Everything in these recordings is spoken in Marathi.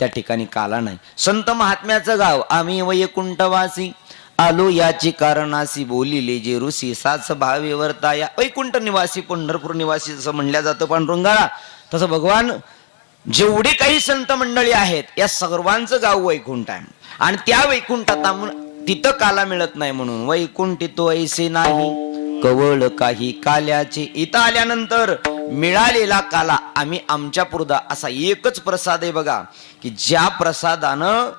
त्या ठिकाणी काला नाही. संत महात्म्याचं गाव आम्ही वैकुंठवासी. आलो याची कारणासी बोलिले जे ऋषी साच भावे वर्ताया वैकुंठ निवासी पंढरपूर निवासी जसं म्हणल्या जातं पांडुरंगाला तसं भगवान जेवढे काही संत मंडळी आहेत या सर्वांचं गाव वैकुंठ आहे. आणि त्या वैकुंठात तिथं काला मिळत नाही म्हणून वैकुंठी तो ऐसे नाही. कवळ काही काल्याचे. इथं आल्यानंतर मिळालेला काला आम्ही आमच्या पुरदा असा एकच प्रसाद आहे बघा की ज्या प्रसादानं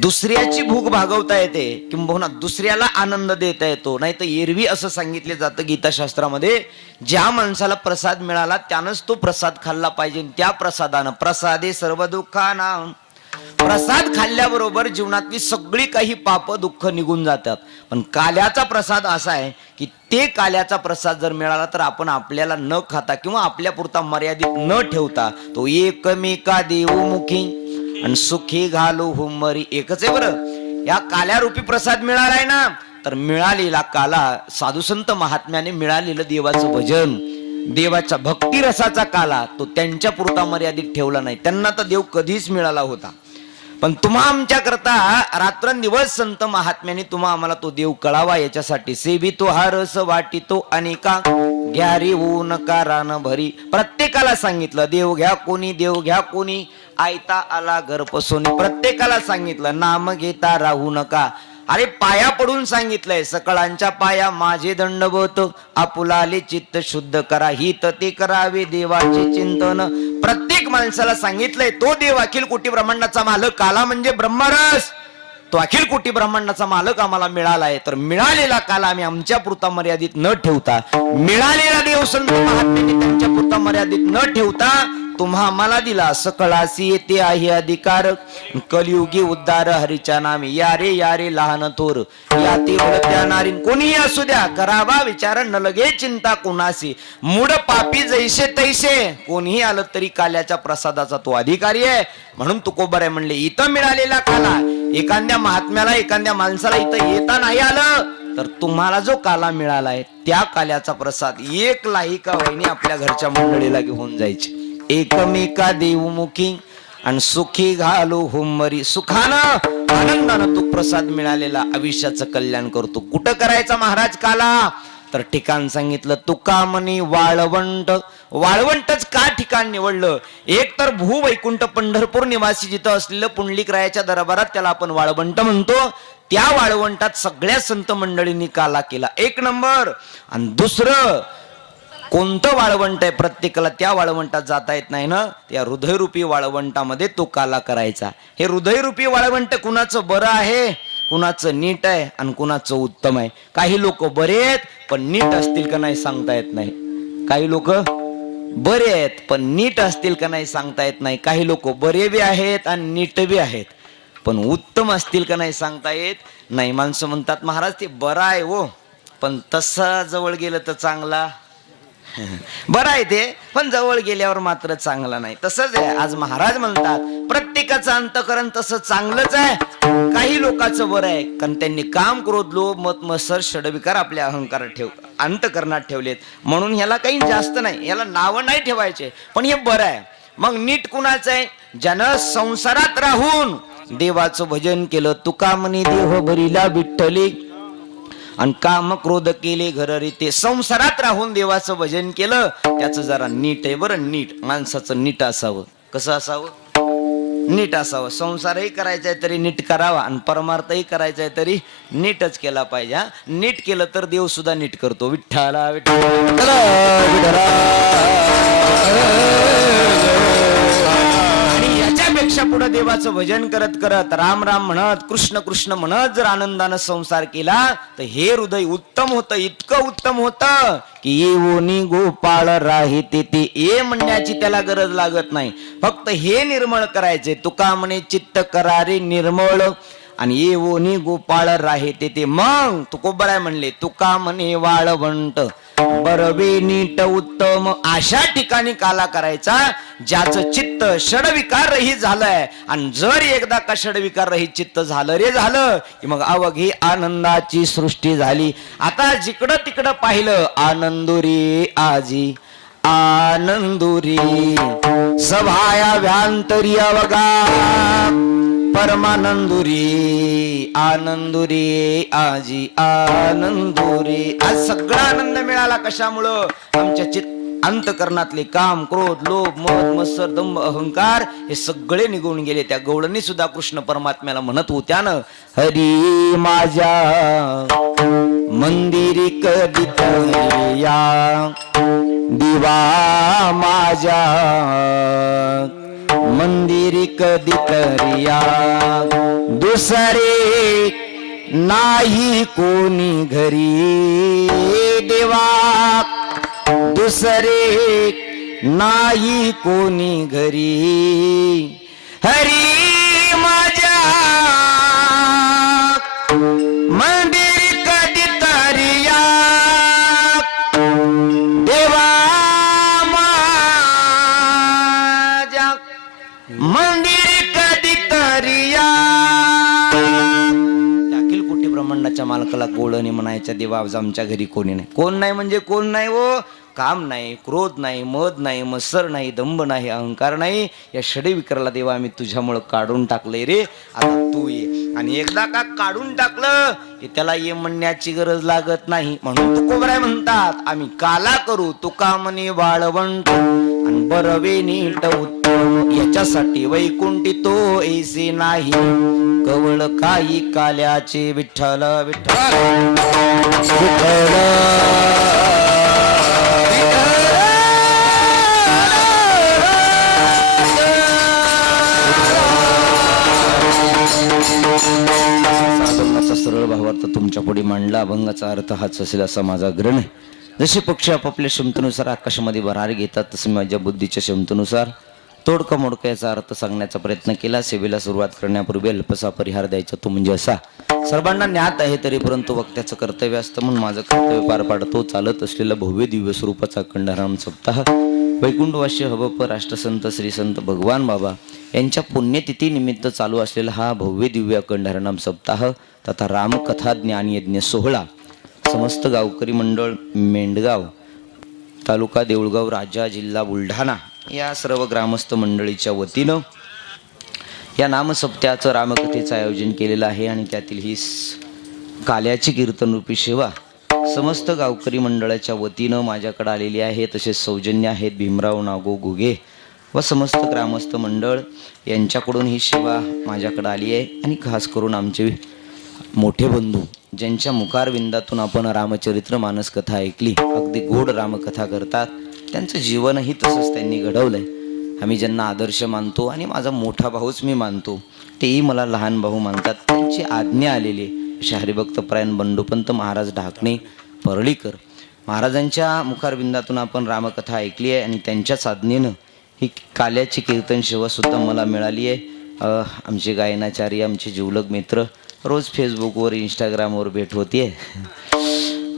दुसऱ्याची भूक भागवता येते किंबहुना दुसऱ्याला आनंद देता येतो. नाही तर एरवी असं सांगितलं जातं गीताशास्त्रामध्ये ज्या माणसाला प्रसाद मिळाला त्यानंच तो प्रसाद खाल्ला पाहिजे. त्या प्रसादानं प्रसादे सर्व दुःखाना प्रसाद खाल्ल्याबरोबर जीवनातली सगळी काही पाप दुःख निघून जातात. पण काल्याचा प्रसाद असा आहे की ते काल्याचा प्रसाद जर मिळाला तर आपण आपल्याला न खाता किंवा आपल्या पुरता मर्यादित न ठेवता तो एकमेका देवमुखी आणि सुखी घालू हुमरी एकच आहे बरं. या काल्या रूपी प्रसाद मिळालाय ना तर मिळालेला काला साधुसंत महात्म्याने मिळालेलं देवाचं भजन देवाच्या भक्तिरसाचा काला तो त्यांच्या पुरता मर्यादित ठेवला नाही. त्यांना तर देव कधीच मिळाला होता. पण तुम्हा आमच्या करता रात्रंदिवस संत महात्म्याने तुम्हा आम्हाला तो देव कळावा याच्यासाठी सेवितो हा रस वाटितो अनेका. घ्या रे होऊ नका रान भरी. प्रत्येकाला सांगितलं देव घ्या कोणी देव घ्या कोणी. आयता आला घर पसोनी प्रत्येकाला सांगितलं नाम घेता राहू नका. अरे पाया पडून सांगितलंय सकळांच्या पाया माझे दंडबोत आपुलाले चित्त शुद्ध करा हित ते करावे देवाचे चिंतन. प्रत्येक माणसाला सांगितलंय तो देव अखिल कोटी ब्रह्मांडाचा मालक काला म्हणजे ब्रह्मरस. तो अखिल कोटी ब्रह्मांडाचा मालक आम्हाला मिळालाय तर मिळालेला काला आम्ही आमच्या पुरता मर्यादित न ठेवता मिळालेला देव संत महात्म्यांनी त्यांच्या पुरता मर्यादित न ठेवता तुम्हा मला दिला सकळासी येते आहे अधिकार. कलियुगी उद्धार हरीच्या नामी. या रे या रे लहान थोर. या ते नारीन कोणीही असू द्या. करावा विचार न लगे चिंता कोणासी मूड पापी जैसे तैसे. कोणीही आलं तरी काल्याच्या प्रसादाचा तो अधिकारी आहे. म्हणून तुकोबर आहे म्हणले इथं मिळालेला काला. एखाद्या महात्म्याला एखाद्या माणसाला इथं येता नाही आलं तर तुम्हाला जो काला मिळालाय त्या काल्याचा प्रसाद एक लाहिका वहिनी आपल्या घरच्या मंडळीला घेऊन जायची. एकमेका देवमुखी आणि सुखी घालू हुमरी सुखानं आनंदानं तो प्रसाद मिळालेला आयुष्याचं कल्याण करतो कुठं करायचा महाराज काला तर ठिकाण सांगितलं तुका म्हणी वाळवंट वाळवंटच का ठिकाण निवडलं एक तर भू वैकुंठ पंढरपूर निवासी जिथं असलेलं पुंडलिक रायाच्या दरबारात त्याला आपण वाळवंट म्हणतो त्या वाळवंटात सगळ्या संत मंडळींनी काला केला एक नंबर आणि दुसरं कोणतं वाळवंट आहे? प्रत्येकाला त्या वाळवंटात जाता येत नाही ना? त्या हृदयरूपी वाळवंटामध्ये तो काला करायचा. हे हृदयरूपी वाळवंट कुणाचं बरं आहे? कुणाचं नीट आहे आणि कुणाचं उत्तम आहे? काही लोक बरे आहेत पण नीट असतील का नाही सांगता येत नाही. काही लोक बरे आहेत पण नीट असतील का नाही सांगता येत नाही. काही लोक बरे बी आहेत आणि नीट बी आहेत पण उत्तम असतील का नाही सांगता येत नाही. माणसं म्हणतात महाराज ते बरं आहे हो पण तसा जवळ गेलं तर चांगला. बरं आहे ते पण जवळ गेल्यावर मात्र चांगला नाही. तसंच आहे आज महाराज म्हणतात प्रत्येकाचं अंतकरण तसं चांगलंच आहे. काही लोकांचं बरं आहे कारण त्यांनी काम क्रोध लोभ मत मसर षडविकार आपल्या अहंकारात ठेव अंतकरणात ठेवलेत. म्हणून ह्याला काही जास्त नाही याला नावं नाही ठेवायचे पण हे बरं आहे. मग नीट कुणाचं आहे? ज्यानं संसारात राहून देवाचं भजन केलं तुका म्हणे देह भरीला विठ्ठली आणि काम क्रोध केले घर रीते संसारात राहून देवाचं भजन केलं त्याचं जरा नीट आहे बरं नीट. माणसाचं नीट असावं. कसं असावं? नीट असावं. संसारही करायचा आहे तरी नीट करावा आणि परमार्थही करायचा आहे तरी नीटच केला पाहिजे हा. नीट केलं तर देव सुद्धा नीट करतो. विठ्ठला आणि त्याच्या पुढे देवाचं भजन करत करत राम राम म्हणत कृष्ण कृष्ण म्हणत जर आनंदानं संसार केला तर हे हृदय उत्तम होतं इतकं उत्तम होतं की येवोनी गोपाळ राही ते ए म्हणण्याची त्याला गरज लागत नाही. फक्त हे निर्मळ करायचे तुका म्हणे चित्त करारे निर्मळ. आणि येवोनी गोपाळ राहे ते ते मग तुकोबर आहे म्हणले तुका म्हणे वाळवंट. बरवे नीट उत्तम अशा ठिकाणी काला करायचा ज्याचं चित्त षडविकार रहित झालंय. आणि जर एकदा का षडविकार रहित चित्त झालं रे झालं की मग अवघी आनंदाची सृष्टी झाली. आता जिकडं तिकडं पाहिलं आनंदुरी आजी आनंदुरी. सभाया व्यांतरी अवगा परमानंदुरी आनंदुरी आजी आनंदुरी. आज सगळा आनंद मिळाला कशामुळं? आमच्या चित अंतकरणातले काम क्रोध लोभ मद मत्सर दंभ अहंकार हे सगळे निघून गेले. त्या गौडनी सुद्धा कृष्ण परमात्म्याला म्हणत होत्या ना हरी माझ्या मंदिरी कधी या. दिवा माझ्या मंदिरी कधी तरिया दुसरे नाही कोणी घरी. देवा दुसरे नाही कोणी घरी. हरी मालकाला गोळणी म्हणायच्या देवा आज आमच्या घरी कोणी नाही. कोण नाही म्हणजे कोण नाही हो? काम नाही क्रोध नाही मद नाही मत्सर नाही दंभ नाही अहंकार नाही. या षडी देवा आम्ही तुझ्यामुळं काढून टाकलंय रे. आता तू ये. आणि एकदा का काढून टाकलं की त्याला ये म्हणण्याची गरज लागत नाही. म्हणून तू कोबराय म्हणतात आम्ही काला करू तुका म्हणे वाळवंट आणि बरवे नीट उत्तम याच्यासाठी वैकुंठी तो ऐसे नाही. कवळ काही काल्याचे विठ्ठल विठ्ठल. विठ्ठल अभंगाचा सरळ भावार्थ तुमच्यापुढे मांडला. अभंगाचा अर्थ हाच असेल असा माझा ग्रहण. आहे जसे पक्षी आपापल्या क्षमतेनुसार आकाशामध्ये भरार घेतात तसे माझ्या बुद्धीच्या क्षमतेनुसार तोडका मोडका याचा अर्थ सांगण्याचा प्रयत्न केला. सेवेला सुरुवात करण्यापूर्वी अल्पसा परिहार द्यायचा तो म्हणजे असा. सर्वांना ज्ञात आहे तरी परंतु वक्त्याचं कर्तव्य असतं म्हणून माझं कर्तव्य पार पाडतो. चालत असलेला भव्य दिव्य स्वरूपाचा अखंडाराम सप्ताह. वैकुंठवाश्य हबप राष्ट्रसंत श्री संत भगवान बाबा यांच्या पुण्यतिथी निमित्त चालू असलेला हा भव्य दिव्य अखंडाराम सप्ताह तथा रामकथा ज्ञानयज्ञ सोहळा. समस्त गावकरी मंडळ मेंढगाव तालुका देऊळगाव राजा जिल्हा बुलढाणा या सर्व ग्रामस्थ मंडळीच्या वतीनं या नामसप्त्याचं रामकथेचं आयोजन केलेलं आहे आणि त्यातील ही काल्याची कीर्तनरूपी सेवा समस्त गावकरी मंडळाच्या वतीनं माझ्याकडे आलेली आहे. तसेच सौजन्य आहेत भीमराव नागो घुगे व समस्त ग्रामस्थ मंडळ यांच्याकडून ही सेवा माझ्याकडे आली आहे. आणि खास करून आमचे मोठे बंधू ज्यांच्या मुखारविंदातून आपण रामचरित्र मानस कथा ऐकली. अगदी गोड रामकथा करतात. त्यांचं जीवनही तसंच त्यांनी घडवलं आहे आम्ही ज्यांना आदर्श मानतो आणि माझा मोठा भाऊच मी मानतो तेही मला लहान भाऊ मानतात. त्यांची आज्ञा आलेली आहे. असे बंडोपंत महाराज ढाकणे परळीकर. महाराजांच्या मुखारविंदातून आपण रामकथा ऐकली आहे आणि त्यांच्याच आज्ञेनं ही काल्याची कीर्तन सेवासुद्धा मला मिळाली आहे. आमचे गायनाचार्य आमचे जिवलग मित्र रोज फेसबुकवर इंस्टाग्रामवर भेट होतीये.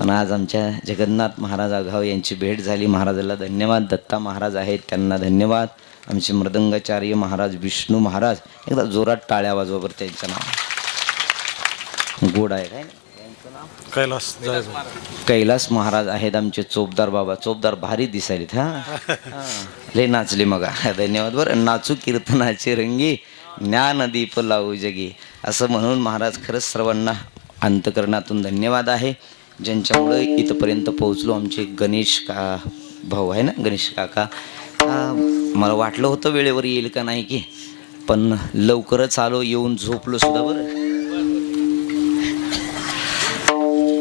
पण आज आमच्या जगन्नाथ महाराज आघाव यांची भेट झाली. महाराजाला धन्यवाद. दत्ता महाराज आहेत त्यांना धन्यवाद. आमचे मृदंगाचार्य महाराज विष्णू महाराज एकदा जोरात टाळ्या वाजवा बरं त्यांचं नाव गोड आहे काय? कैलास कैलास महाराज आहेत आमचे चोपदार बाबा. चोपदार भारी दिसायलेत हा. लय नाचले मग. धन्यवाद बरं. नाचू कीर्तनाचे रंगी ज्ञान दीप लावू जगी. असं म्हणून महाराज खरंच सर्वांना अंतकरणातून धन्यवाद आहे. ज्यांच्यामुळे इथपर्यंत पोहोचलो आमचे गणेश का भाऊ आहे ना गणेश काका मला वाटलं होतं वेळेवर येईल का नाही की पण लवकरच आलो येऊन झोपलो सुद्धा बरं.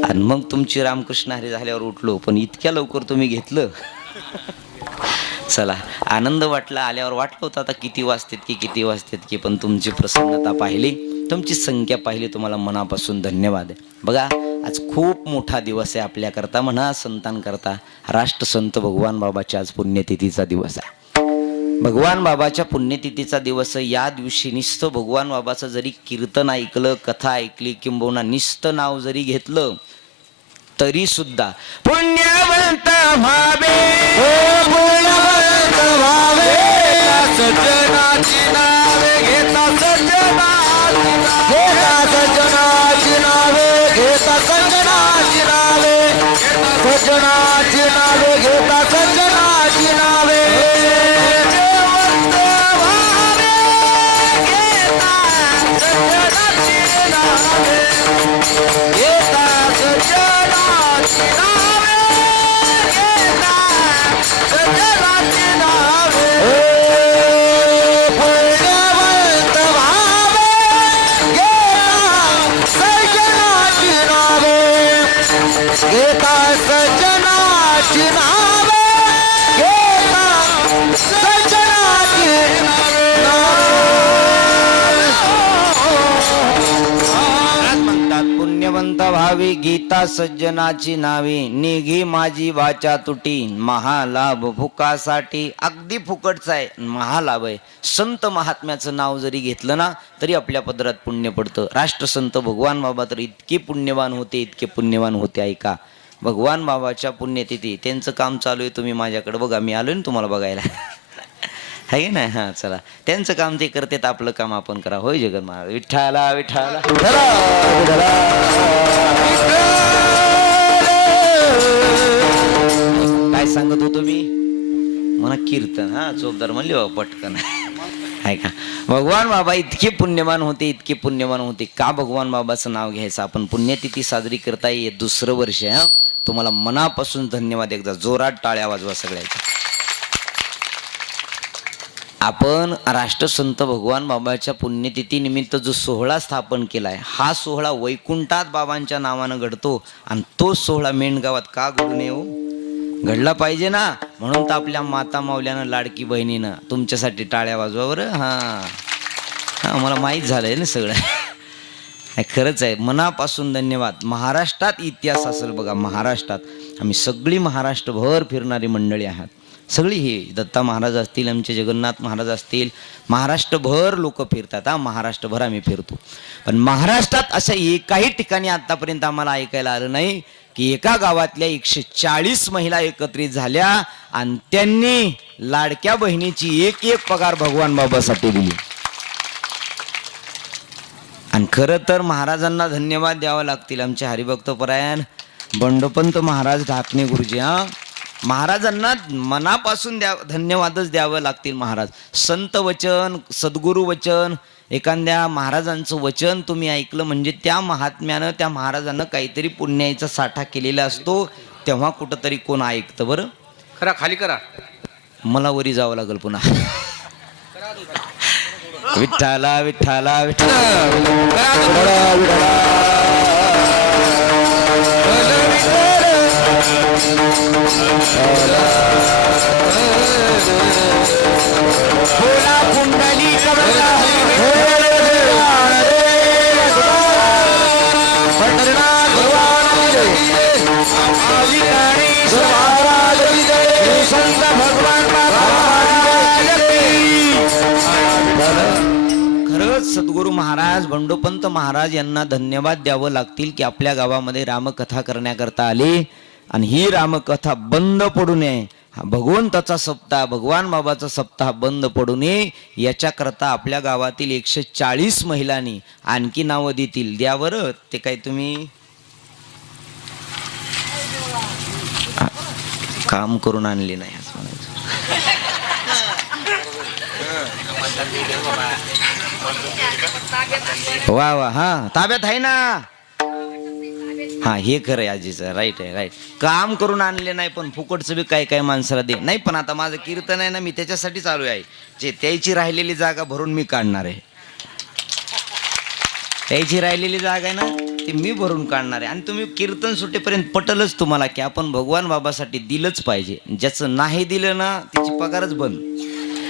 आणि मग तुमची रामकृष्ण हरी झाल्यावर उठलो पण इतक्या लवकर तुम्ही घेतलं. चला आनंद वाटला आल्यावर वाटलं होतं आता किती वाजतात की किती वाजतात की पण तुमची प्रसन्नता पाहिली. तुमची संख्या पाहिली तुम्हाला मनापासून धन्यवाद. आहे बघा आज खूप मोठा दिवस आहे आपल्याकरता म्हणा संतांकरता. राष्ट्रसंत भगवान बाबाच्या आज पुण्यतिथीचा दिवस आहे. भगवान बाबाच्या पुण्यतिथीचा दिवस. या दिवशी निस्त भगवान बाबाचं जरी कीर्तन ऐकलं कथा ऐकली किंबहुना निस्त नाव जरी घेतलं तरी सुद्धा पुण्यवंत भावे पुण्यवंत भावे गीता सज्जनाची नावे निघी माझी वाचा तुटी महालाभ फुकासाठी. अगदी फुकटचा आहे महालाभ आहे. संत महात्म्याचं नाव जरी घेतलं ना तरी आपल्या पदरात पुण्य पडतं. राष्ट्रसंत भगवान बाबा तर इतके पुण्यवान होते इतके पुण्यवान होते ऐका. भगवान बाबाच्या पुण्यतिथी त्यांचं काम चालू आहे तुम्ही माझ्याकडे बघा. मी आलोय ना तुम्हाला बघायला. आहे ना हा चला. त्यांचं काम ते करतात आपलं काम आपण करा. होय जगन महाराज. विठ्ठाला विठ्ठाला. काय सांगत होतो मी? मला कीर्तन. हा चोपदार म्हणले बाबा पटकन. आहे का? भगवान बाबा इतके पुण्यवान होते इतके पुण्यवान होते. का भगवान बाबाचं नाव घ्यायचं? आपण पुण्यतिथी साजरी करता येत दुसरं वर्ष आहे हा. तुम्हाला मनापासून धन्यवाद एकदा. जोरात टाळ्या वाजवा सगळ्याच्या आपण राष्ट्रसंत भगवान बाबाच्या पुण्यतिथी निमित्त जो सोहळा स्थापन केला आहे हा सोहळा वैकुंठात बाबांच्या नावानं घडतो आणि तो सोहळा मेंढगावात का घडू नये घडला पाहिजे ना. म्हणून तर आपल्या माता मावल्यानं लाडकी बहिणीनं तुमच्यासाठी टाळ्या वाजवावर हां. हा मला माहीत झालंय ना सगळं. खरंच आहे. मनापासून धन्यवाद. महाराष्ट्रात इतिहास असेल बघा महाराष्ट्रात. आम्ही सगळी महाराष्ट्रभर फिरणारी मंडळी आहात. सगळी ही दत्ता महाराज असतील आमचे जगन्नाथ महाराज असतील महाराष्ट्रभर लोक फिरतात हा महाराष्ट्रभर आम्ही फिरतो. पण महाराष्ट्रात असं एकाही ठिकाणी आतापर्यंत आम्हाला ऐकायला आलं नाही की एका गावातल्या एकशे चाळीस महिला एकत्रित झाल्या आणि त्यांनी लाडक्या बहिणीची एक एक पगार भगवान बाबासाठी दिली. आणि खरं तर महाराजांना धन्यवाद द्यावं लागतील आमचे हरिभक्त परायण. बंडोपंत महाराज ढाकणे गुरुजी हा. महाराजांना मनापासून द्या धन्यवादच द्यावं लागतील महाराज. संत वचन सद्गुरु वचन एखाद्या महाराजांचं वचन तुम्ही ऐकलं म्हणजे त्या महात्म्यानं त्या महाराजांना काहीतरी पुण्याचा साठा केलेला असतो तेव्हा कुठंतरी कोण ऐकतं बरं? खरा खाली करा. मला वरी जावं लागेल पुन्हा. विठ्ठला विठ्ठला खरंच सद्गुरू महाराज बंडोपंत महाराज यांना धन्यवाद द्यावं लागतील की आपल्या गावामध्ये रामकथा करण्याकरता आली. आणि ही रामकथा बंद पडू नये. हा भगवंताचा सप्ताह भगवान बाबाचा सप्ताह बंद पडू नये. याच्याकरता आपल्या गावातील एकशे चाळीस महिलांनी आणखी नावं देतील. द्यावर ते काय तुम्ही? काम करून आणले नाही असं म्हणायचं. वा वा हा ताब्यात आहे ना? हा हे खरं आहे आजीचं. राईट आहे राईट काम करून आणले नाही पण फुकटचं बी काय काय माणसाला दे. नाही पण आता माझं कीर्तन आहे ना मी त्याच्यासाठी चालू आहे. जे त्याची राहिलेली जागा भरून मी काढणार आहे. त्याची राहिलेली जागा आहे ना ती मी भरून काढणार आहे. आणि तुम्ही कीर्तन सुटेपर्यंत पटलच तुम्हाला की आपण भगवान बाबासाठी दिलंच पाहिजे. ज्याचं नाही दिलं ना तिची पगारच बंद.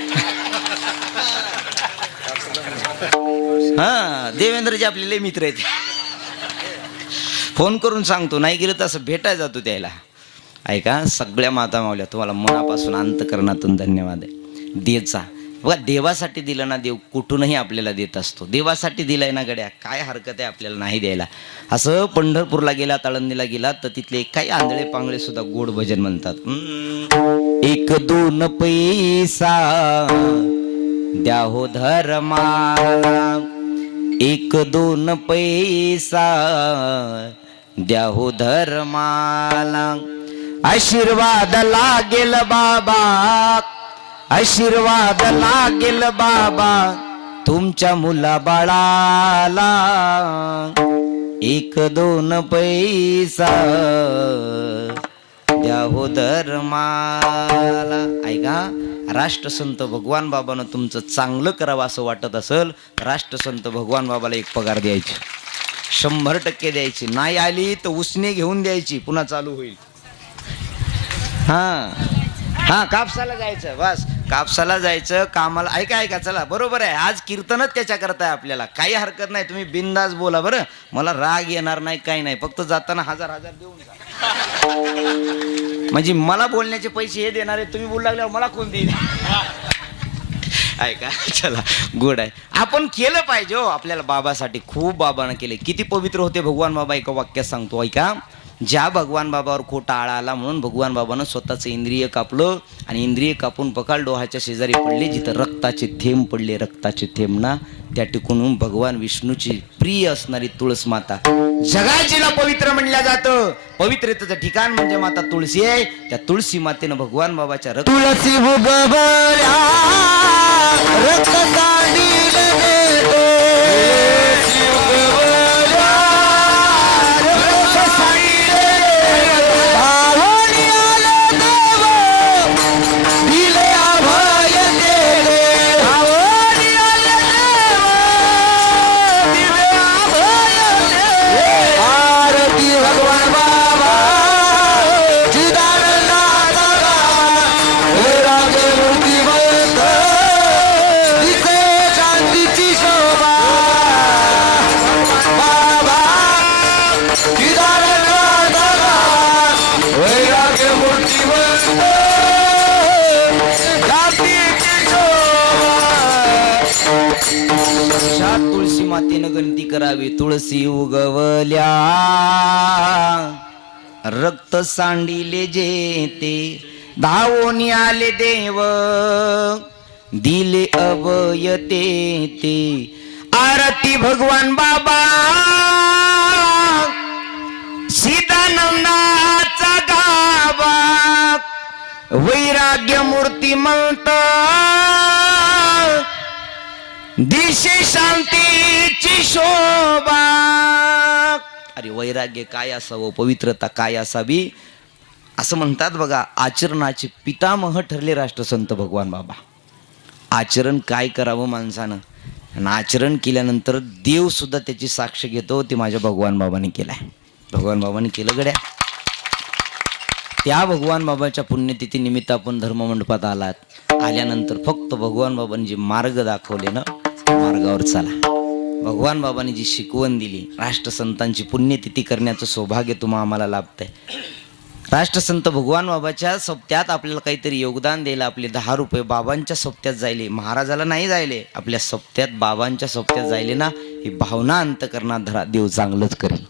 हा देवेंद्रजी आपले मित्र आहेत. फोन करून सांगतो नाही गेलं तसं भेटाय जातो त्याला. ऐका सगळ्या माता मावल्या तुम्हाला मनापासून अंतकरणातून धन्यवाद आहे. देचा बघा देवासाठी दिलं ना देव कुठूनही आपल्याला देत असतो. देवासाठी दिलाय ना गड्या काय हरकत आहे आपल्याला नाही द्यायला. असं पंढरपूरला गेला तळंदीला गेला तर तिथले काही आंधळे पांगळे सुद्धा गोड भजन म्हणतात. एक दोन पैसा द्या हो धर्माला. एक दोन पैसा द्याहू धर्माला. आशीर्वाद लागेल बाबा. आशीर्वाद लागेल बाबा. तुमच्या मुला बाळाला एक दोन पैसा. द्याहो धर्माला. ऐका राष्ट्रसंत भगवान बाबानं तुमचं चांगलं करावं असं वाटत असेल राष्ट्रसंत भगवान बाबाला एक पगार द्यायची. शंभर टक्के द्यायची. नाही आली तर उसने घेऊन द्यायची. पुन्हा चालू होईल. हा. हा कापसाला जायचं. बस. कापसाला जायचं कामाला. ऐका ऐका चला. बरोबर आहे. आज कीर्तनच त्याच्या करताय आपल्याला. काही हरकत नाही. तुम्ही बिंदास बोला बरं. मला राग येणार नाही काही नाही. फक्त जाताना हजार हजार देऊन जा. म्हणजे मला बोलण्याचे पैसे हे देणारे तुम्ही बोलू लागल्यावर मला कोण देईल? ऐका चला गुड आहे. आपण केलं पाहिजे हो आपल्याला बाबासाठी. खूप बाबानं केले. किती पवित्र होते भगवान बाबा एका वाक्यात सांगतो ऐका. ज्या भगवान बाबावर खोटा आळा आला म्हणून भगवान बाबानं स्वतःचं इंद्रिय कापलं आणि इंद्रिय कापून पकाल डोहाच्या शेजारी पडले जिथं रक्ताचे थेंब पडले रक्ताचे थेंब ना त्या टिकून भगवान विष्णूची प्रिय असणारी तुळस माता जगाजीला पवित्र म्हणलं जातं. पवित्रतेचं ठिकाण म्हणजे माता तुळशी आहे. त्या तुळशी मातेनं भगवान बाबाच्या रक्त तुळसी उगवल्या रक्त गणती तुळसी उगवल्या. रक्त सांडिले जेते धावून आले देव. दिले अवय ते आरती भगवान बाबा. सीतानंदाचा गावा वैराग्य मूर्ती म्हणतात. दिशे शांतीची शोभा. अरे वैराग्य काय असावं पवित्रता काय असावी? असं म्हणतात बघा आचरणाचे पितामह ठरले राष्ट्रसंत भगवान बाबा. आचरण काय करावं माणसानं? आणि आचरण केल्यानंतर देव सुद्धा त्याची साक्ष घेतो ते माझ्या भगवान बाबाने केलाय. भगवान बाबाने केलं गड्या. त्या भगवान बाबाच्या पुण्यतिथी निमित्त आपण धर्ममंडपात आलात. आल्यानंतर फक्त भगवान बाबांनी जे मार्ग दाखवले ना मार्गावर चला. भगवान बाबांनी जी शिकवण दिली राष्ट्रसंतांची पुण्यतिथी करण्याचं सौभाग्य तुम्हा आम्हाला लाभतंय. राष्ट्रसंत भगवान बाबाच्या सोबत्यात आपल्याला काहीतरी योगदान द्यायला आपले दहा रुपये बाबांच्या सोबत्यात जायले. महाराजाला नाही जायले आपल्या सोबत्यात बाबांच्या सोबत्यात जायले ना ही भावना अंतकरणात धरा देव चांगलंच करेल.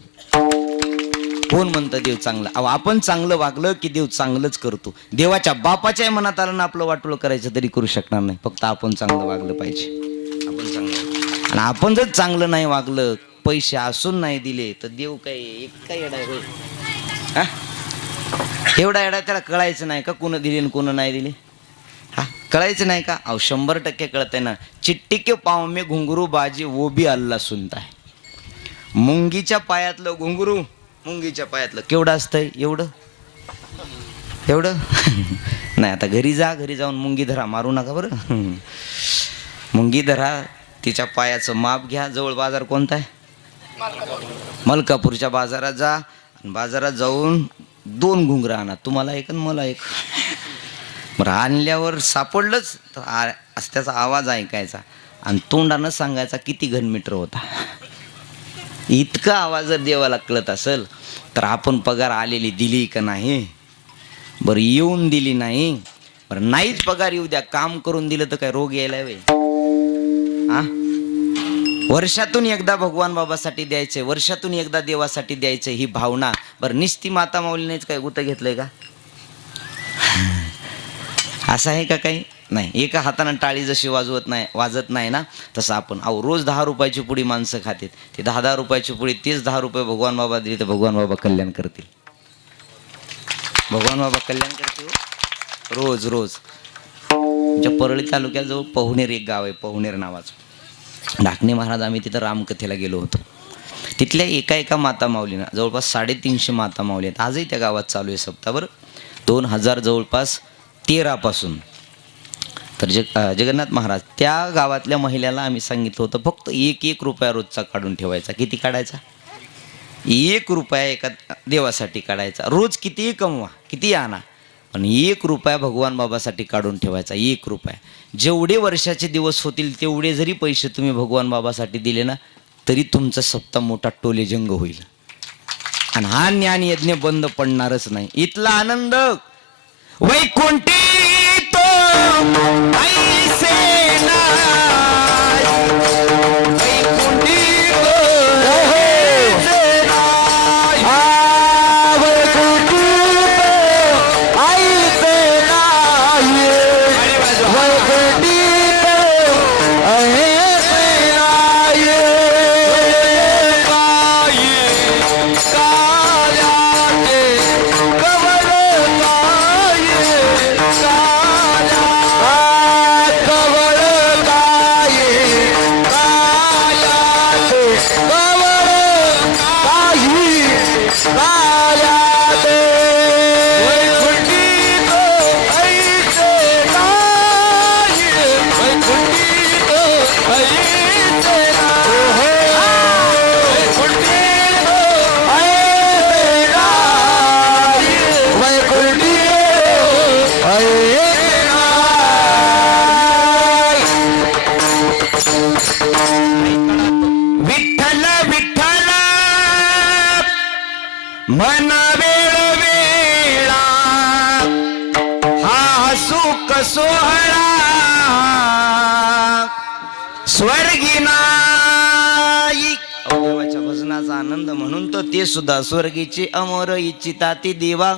कोण म्हणतं देव चांगलं? अहो आपण चांगलं वागलं की देव चांगलंच करतो. देवाच्या बापाच्याही मनात आलं ना आपलं वाटोळ करायचं तरी करू शकणार नाही. फक्त आपण चांगलं वागलं पाहिजे. आपण चांगलं आणि आपण जर चांगलं नाही वागलं पैसे असून नाही दिले तर देव काय एक काय येडा होय? एवढा येडा त्याला कळायचं नाही का कोण दिले आणि कोण नाही दिले? हा? कळायचं नाही का? अहो शंभर टक्के कळतंय ना. चिट्टी के पाव मे घुंगरू बाजी वो अल्ला सुनताय. सुनता है मुंगीच्या पायातलं घुंगरू मुंगीच्या पायातलं केवढं असतंय? एवढं? एवढं? नाही आता घरी जा घरी जाऊन मुंगी धरा मारू नका बरं. मुंगी धरा तिच्या पायाचं माप घ्या. जवळ बाजार कोणता आहे? मलकापूरच्या बाजारात जा. आणि बाजारात जाऊन दोन घुंगरं आणा. तुम्हाला एक आणि मला एक. बरं आणल्यावर सापडलंच. तर आ- त्याचा आवाज ऐकायचा. आणि तोंडानं सांगायचा किती घनमीटर होता. इतका आवाज जर देवाला कळत असेल तर आपण पगार आलेली दिली का नाही? बरं येऊन दिली नाही. बरं नाहीच पगार येऊ द्या. काम करून दिलं तर काय रोग यायला वे वर्षातून एकदा भगवान बाबासाठी द्यायचंय वर्षातून एकदा देवासाठी द्यायचंय ही भावना. बरं निस्ती माता माऊलीनेच काय गुत घेतलंय का? असं आहे का काही? नाही एका हातानं टाळी जशी वाजवत नाही वाजत नाही ना तसं आपण अहो रोज दहा रुपयाची पुडी माणसं खातात. ते दहा दहा रुपयाची पुडी तेच दहा रुपये भगवान बाबा दिली तर भगवान बाबा कल्याण करतील. भगवान बाबा कल्याण करतील? रोज रोज. आमच्या परळी तालुक्यात जवळ एक गाव आहे पवनेर नावाचं. डाकणे महाराज आम्ही तिथं रामकथेला गेलो होतो. तिथल्या एका एका माता माऊलीना जवळपास साडेतीनशे माता माऊली आहेत. आजही त्या गावात चालू आहे सप्ताह दोन हजार जवळपास तेरापासून तर जग जगन्नाथ महाराज त्या गावातल्या महिलेला आम्ही सांगितलं होतं फक्त एक एक रुपया रोजचा काढून ठेवायचा. किती काढायचा? एक रुपया एका देवासाठी काढायचा. रोज कितीही कमवा किती आणा पण एक रुपया भगवान बाबासाठी काढून ठेवायचा एक रुपया. जेवढे वर्षाचे दिवस होतील तेवढे जरी पैसे तुम्ही भगवान बाबासाठी दिले ना तरी तुमचा सप्ता मोठा टोलेजंग होईल. आणि हा ज्ञान यज्ञ बंद पडणारच नाही. इथला आनंद वैकुंठी तो ऐसे ना विठ्ठल विठ्ठल मन वेळ वेळा हा सुख सोहळा स्वर्गी नाई देवाच्या भजनाचा आनंद म्हणून तर ते सुद्धा स्वर्गीची अमर इच्छिता ती देवा.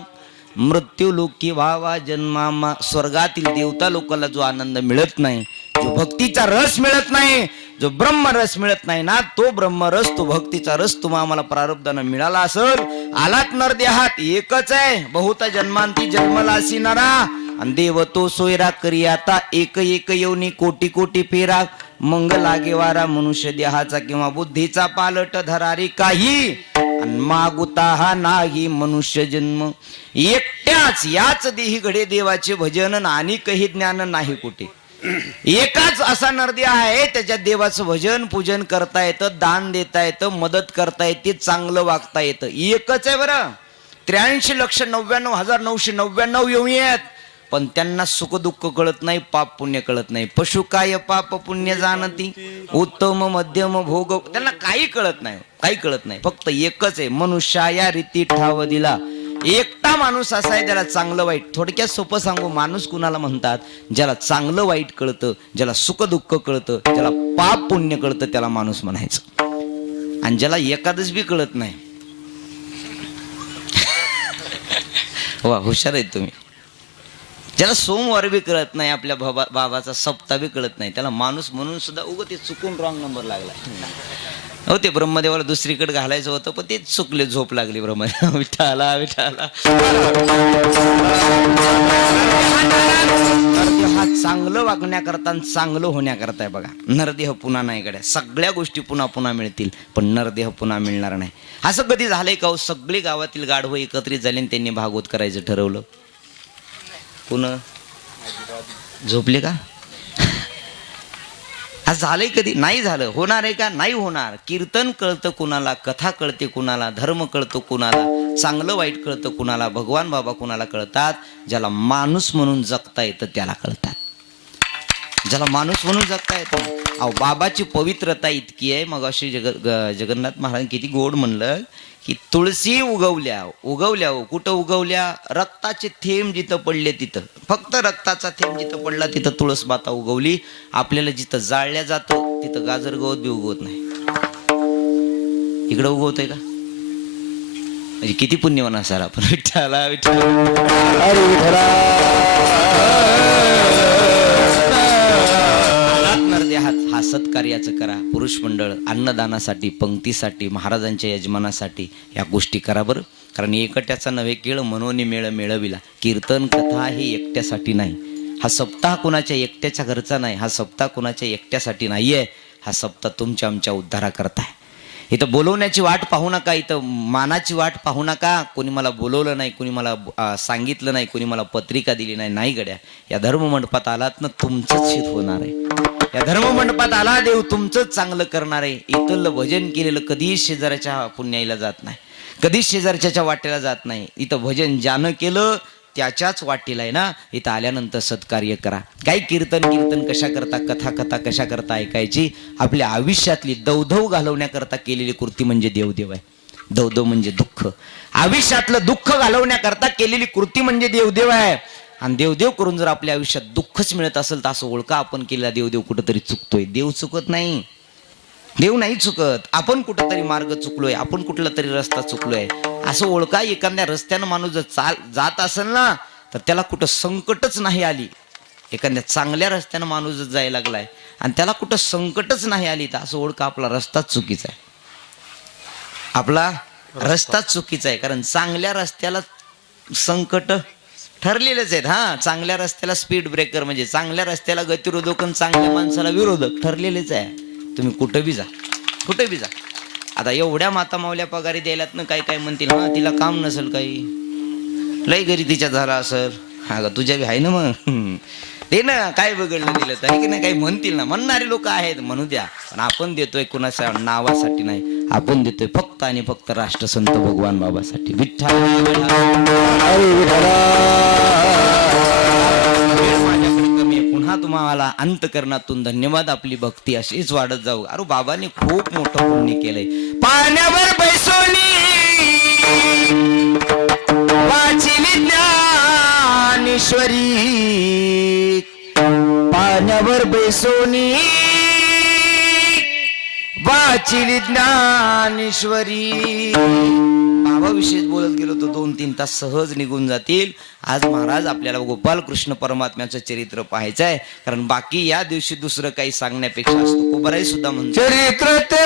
मृत्यू लोकी व्हावा जन्मामा स्वर्गातील देवता लोकांना जो आनंद मिळत नाही जो भक्तीचा रस मिळत नाही जो ब्रह्मरस मिळत नाही ना तो ब्रह्मरस तो भक्तीचा रस तुम्हा आम्हाला प्रारब्धानं मिळाला असेल आलात नर देहात एकच आहे. बहुत जन्मांती जन्मलासी नरा. आणि देव तो सोयरा करी आता एक एक येऊनी कोटी कोटी फेरा. मंग लागेवारा मनुष्य देहाचा किंवा बुद्धीचा पालट धरारी काही. मागुता हा नाही मनुष्य जन्म. एकट्याच याच देही घडे देवाचे भजन आणि काही ज्ञान नाही कुठे. एकाच असा नर्दी आहे त्याच्यात देवाचं भजन पूजन करता येतं दान देता येतं मदत करता येते चांगलं वागता येतं. एकच आहे बरं. त्र्याऐंशी लक्ष नव्याण्णव हजार नऊशे नव्याण्णव येऊन येत. पण त्यांना सुख दुःख कळत नाही पाप पुण्य कळत नाही. पशु काय पाप पुण्य जाणती? उत्तम मध्यम भोग. त्यांना काही कळत नाही काही कळत नाही. फक्त एकच आहे मनुष्या या रीती ठाव दिला. एकटा माणूस असा आहे ज्याला चांगलं वाईट थोडक्यात सोपं सांगू माणूस कुणाला म्हणतात ज्याला चांगलं वाईट कळतं ज्याला सुख दुःख कळतं ज्याला पाप पुण्य कळतं त्याला माणूस म्हणायचं. आणि ज्याला एखादच बी कळत नाही. वा हुशार आहेत तुम्ही. ज्याला सोमवार बी कळत नाही आपल्या बाबा बाबाचा सप्ताह बी कळत नाही त्याला माणूस म्हणून सुद्धा उगं ते चुकून रॉंग नंबर लागला हो ते ब्रह्मदेवाला दुसरीकडे घालायचं होतं पण तेच चुकले झोप लागली ब्रह्मदेव विठाला विठाला नरदेह हा चांगलं वागण्याकरता आणि चांगलं होण्याकरता आहे बघा. नरदेह पुन्हा नाही गड्या. सगळ्या गोष्टी पुन्हा पुन्हा मिळतील पण नरदेह पुन्हा मिळणार नाही. असं कधी झालंय का हो? सगळी गावातील गाढवं एकत्रित झाले आणि त्यांनी भागवत करायचं ठरवलं? पुन्हा? झोपले का? झालंय कधी? नाही झालं. होणार आहे का? नाही होणार. कीर्तन कळतं कुणाला कथा कळते कुणाला धर्म कळतो कुणाला चांगलं वाईट कळतं कुणाला भगवान बाबा कुणाला कळतात? ज्याला माणूस म्हणून जगता येतं त्याला कळतात. ज्याला माणूस म्हणून जगता येतं अहो बाबाची पवित्रता इतकी आहे. मग अशी जग जगन्नाथ महाराज किती गोड म्हणलं. की तुळशी उगवल्या उगवल्या हो. कुठं उगवल्या? रक्ताचे थेंब जिथं पडले तिथं. फक्त रक्ताचा थेंब जिथं पडला तिथं तुळस माता उगवली. आपल्याला जिथं जाळल्या जातं तिथं गाजर गवत बी उगवत नाही. इकडं उगवतंय का? म्हणजे किती पुण्यवान असाल आपण. विठ्ठला. विठ्ठला हा सत्कार्याचं करा. पुरुष मंडळ अन्नदानासाठी पंक्तीसाठी महाराजांच्या यजमानासाठी या गोष्टी करा बरं. कारण एकट्याचा नव्हे केळ मनोनी मेळ मिळविला. कीर्तन कथा हे एकट्यासाठी नाही. हा सप्ताह कुणाच्या एकट्याच्या घरचा नाही हा सप्ताह कुणाच्या एकट्यासाठी नाही आहे हा सप्ताह तुमच्या आमच्या उद्धाराकरता आहे. इथं बोलवण्याची वाट पाहू नका इथं मानाची वाट पाहू नका. कोणी मला बोलवलं नाही कोणी मला सांगितलं नाही कोणी मला पत्रिका दिली नाही. नाही गड्या या धर्म मंडपात आलात ना तुमचंच हित होणार आहे. या धर्म मंडपात आला देव तुमचंच चांगलं करणार आहे. इथलं भजन केलेलं कधीही शेजाऱ्याच्या पुण्याईला जात नाही. कधीच शेजारच्या वाटेला जात नाही. इथं भजन ज्यानं केलं त्याच्याच वाटेला आहे ना इथं आल्यानंतर सत्कार्य करा. काही कीर्तन कीर्तन कशा करता कथा कथा कशा करता ऐकायची? आपल्या आयुष्यातली दवधव घालवण्याकरता केलेली कृती म्हणजे देवदेव आहे. दवदव म्हणजे दुःख. आयुष्यातलं दुःख घालवण्याकरता केलेली कृती म्हणजे देवदेव आहे. आणि देवदेव करून जर आपल्या आयुष्यात दुःखच मिळत असेल तर असं ओळखा आपण केलेला देवदेव कुठंतरी चुकतोय. देव चुकत नाही. देव नाही चुकत. आपण कुठंतरी मार्ग चुकलोय आपण कुठला तरी रस्ता चुकलोय. असं ओळखा एखाद्या रस्त्यानं माणूस जर चाल जात असेल ना तर त्याला कुठं संकटच नाही आली. एखाद्या चांगल्या रस्त्यानं माणूस जर जायला लागलाय आणि त्याला कुठं संकटच नाही आली तर असं ओळखा आपला रस्ताच चुकीचा आहे. आपला रस्ताच चुकीचा आहे कारण चांगल्या रस्त्याला संकट ठरलेलेच आहेत. हा चांगल्या रस्त्याला स्पीड ब्रेकर म्हणजे चांगल्या रस्त्याला गतिरोधक आणि चांगल्या माणसाला विरोधक ठरलेलेच आहे. तुम्ही कुठं बी जा. कुठं बी जा. आता एवढ्या माता मावल्या पगारी द्यायलात ना काही काय म्हणतील हा तिला काम नसेल काही. लय घरी तिच्या झाला असेल हा का तुझ्या बी आहे ना मग. ते ना काय बिघडलं दिलं तर. की नाही काही म्हणतील ना. म्हणणारे लोक आहेत म्हणू द्या. पण आपण देतोय कुणाच्या नावासाठी नाही. आपण देतोय फक्त आणि फक्त राष्ट्रसंत भगवान बाबासाठी. विठ्ठल पुन्हा तुम्हाला अंतकरणातून धन्यवाद आपली भक्ती अशीच वाढत जाऊ. अरे बाबांनी खूप मोठं पुण्य केलंय. पाण्यावर बैसोनी वाचिली ज्ञानेश्वरी. पाण्यावर बैसोनी वाचिली ज्ञानेश्वरी. बाबाविषयीच बोलत गेलो तर दोन तीन तास सहज निघून जातील. आज महाराज आपल्याला गोपाल कृष्ण परमात्म्याचं चरित्र पाहायचं आहे. कारण बाकी या दिवशी दुसरं काही सांगण्यापेक्षा असतो. कोबराई सुद्धा म्हणतो. चरित्र ते